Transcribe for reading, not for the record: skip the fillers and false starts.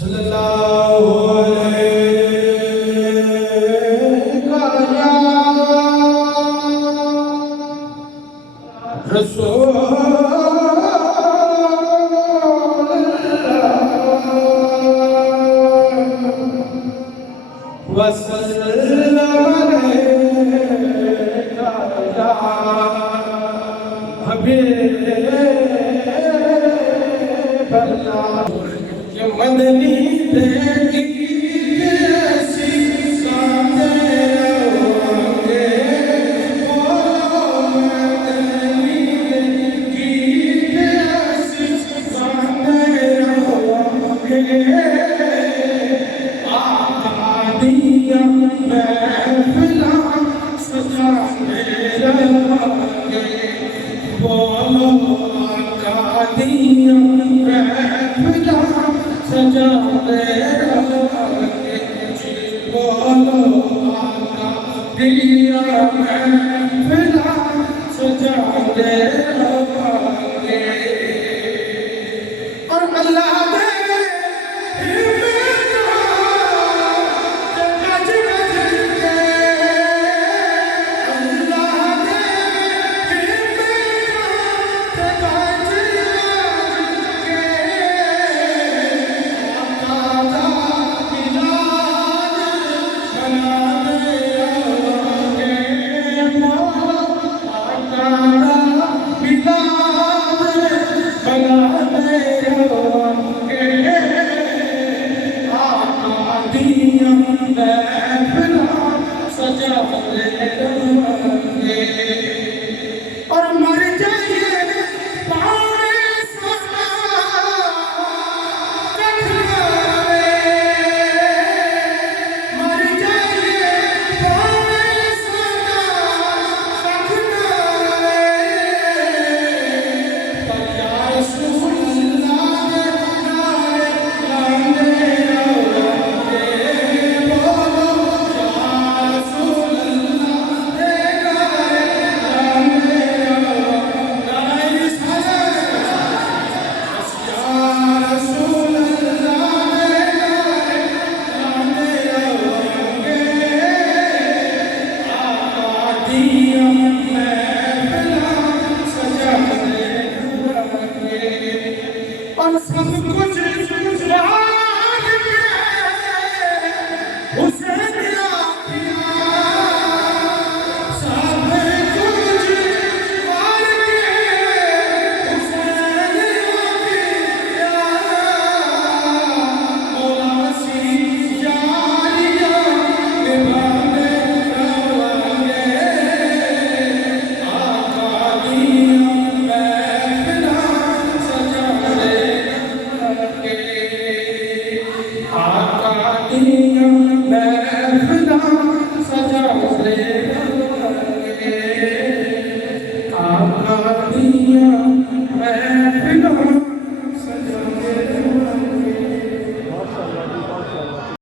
सल्लल्लाहु अलैका या रसूल वसल्लम अलैका या हबीब अल्लाह। ये मदनी देखी ऐसी सामने रहोगे, बोलो मदनी देखी ऐसी सामने रहोगे। आका दिया महफिला सजाने रहोगे, बोलो आका दिया महफिला सजाने रहोगे, बोलो आका दिया महफिला सजाने रहोगे। और अल्लाह दे और मर जाइए पावे सदा कठनावे, मर जाइए पावे सदा कठनावे। पर या रसूल अल्लाह दे नारे लांदे रहोगे, बोलो या रसूल अल्लाह दे नारे लांदे रहोगे। नारे सलात या रसूल अल्लाह दे नारे लांदे रहोगे। आका दिया महफिला सजाने रहोगे, और सब कुछ जान के हुसैन आखिया, सब कुछ मार के हुसैन आखिया। मौला वसीम यारिया निभाने रहोगे, आका दिया महफिला सजाने रहोगे, आका दिया महफिला सजाने रहोगे, आका दिया महफिला सजाने रहोगे।